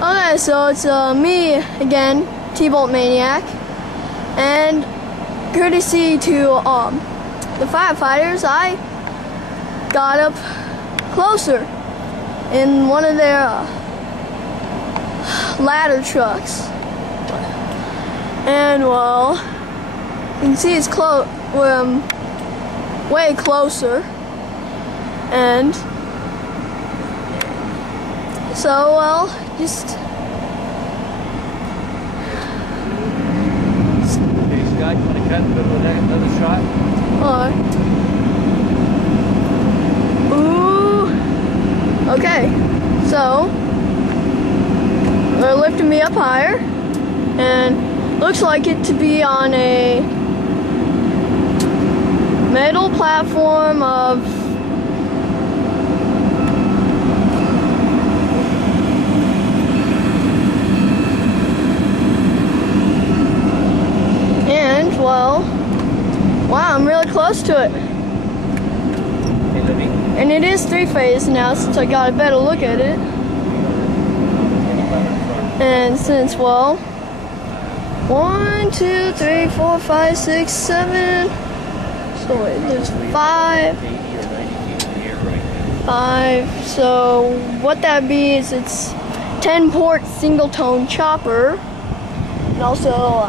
Okay, so it's me again, T-Bolt Maniac, and courtesy to the firefighters, I got up closer in one of their ladder trucks, and well, you can see it's way closer, and so well, just Hey Scott, you want to cut another shot? Ooh. Okay, so they're lifting me up higher, and looks like it to be on a metal platform of well, wow, I'm really close to it. And it is three-phase now since I got a better look at it. And since, well, 1, 2, 3, 4, 5, 6, 7. So wait, there's 5. 5. So what that be is it's 10-port single-tone chopper. And also,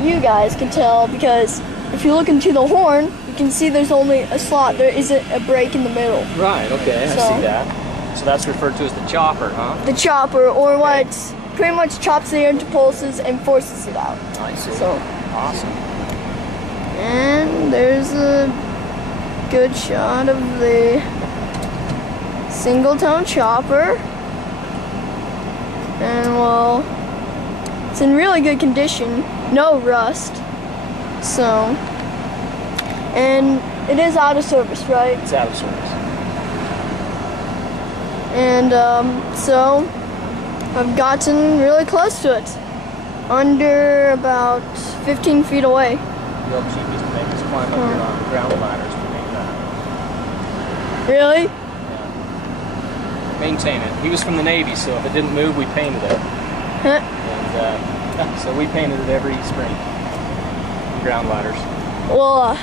you guys can tell because if you look into the horn, you can see there's only a slot. There isn't a break in the middle. Right, okay, I see that. So that's referred to as the chopper, huh? The chopper, or what pretty much chops the air into pulses and forces it out. I see. So awesome. And there's a good shot of the single-tone chopper. And well, it's in really good condition. No rust. So, and it is out of service, right? It's out of service. And so I've gotten really close to it. Under about 15 feet away. The old chief used to make us climb up here on ground ladders to make that. Really? Yeah. Maintain it. He was from the Navy, so if it didn't move, we painted it. Huh? And so we painted it every spring. Ground ladders. Well,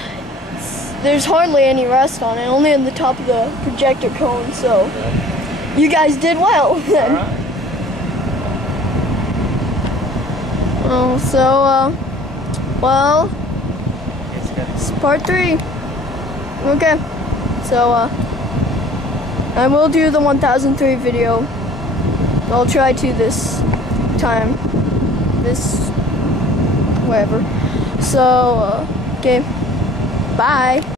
there's hardly any rust on it, only on the top of the projector cone, so you guys did well then. All right. Oh, so, well, it's part 3. Okay, so, I will do the 1003 video. I'll try to this time. Whatever. So, okay, bye.